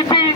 BJP